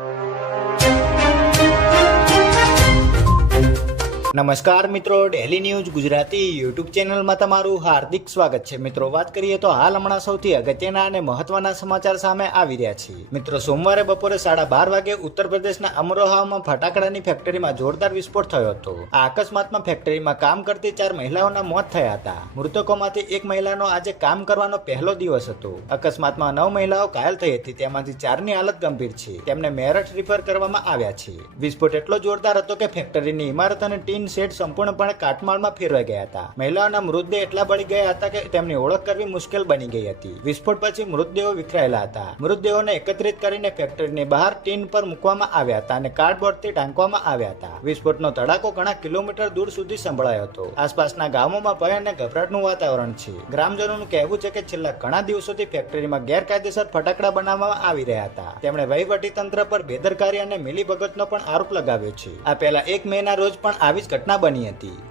you. નમસ્કાર મિત્રો daily news Gujarati YouTube ચેનલમાં તમારું હાર્દિક સ્વાગત છે. મિત્રો, વાત કરીએ તો હાલ હમણાં સૌથી અગત્યના અને મહત્વના સમાચાર સામે આવી રહ્યા છે મિત્રો, સોમવારે બપોરે સાડા બાર વાગે ઉત્તર પ્રદેશના અમરોહામાં ફટાકડાની ફેક્ટરીમાં જોરદાર વિસ્ફોટ થયો હતો. આ અકસ્માતમાં ફેક્ટરીમાં કામ કરતી ચાર મહિલાઓના મોત થયા હતા. મૃતકોમાંથી એક મહિલાનો આજે કામ કરવાનો પહેલો દિવસ હતો. અકસ્માતમાં નવ મહિલાઓ ઘાયલ થઈ હતી. તેમાંથી ચારની હાલત ગંભીર છે. તેમને મેરઠ રિફર કરવામાં આવ્યા છે. વિસ્ફોટ એટલો જોરદાર હતો કે ફેક્ટરીની ઇમારત અને ટીન શેડ સંપૂર્ણપણે કાટમાળમાં ફેરવાઈ ગયા હતા. મહિલાઓના મૃતદેહ એટલા બળી ગયા હતા કે તેમની ઓળખ કરવી મુશ્કેલ બની ગઈ હતી. વિસ્ફોટ પછી મૃતદેહો વિખરાયેલા હતા. મૃતદેહોને એકત્રિત કરીને ફેક્ટરીની બહાર ટીન પર મૂકવામાં આવ્યા હતા અને કાર્ડબોર્ડથી ઢાંકવામાં આવ્યા હતા. વિસ્ફોટનો ધડાકો ઘણા કિલોમીટર દૂર સુધી સંભળાયો હતો. આસપાસના ગામોમાં ભય અને ગભરાટનું વાતાવરણ છે. ગ્રામજનોનું કહેવું છે કે છેલ્લા ઘણા દિવસોથી ફેક્ટરીમાં ગેરકાયદેસર ફટાકડા બનાવવામાં આવી રહ્યા હતા. તેમણે વહીવટી તંત્ર પર બેદરકારી અને મિલીભગતનો પણ આરોપ લગાવ્યો છે. આ પહેલા એક મે ના રોજ પણ આવી જ ઘટના બની હતી.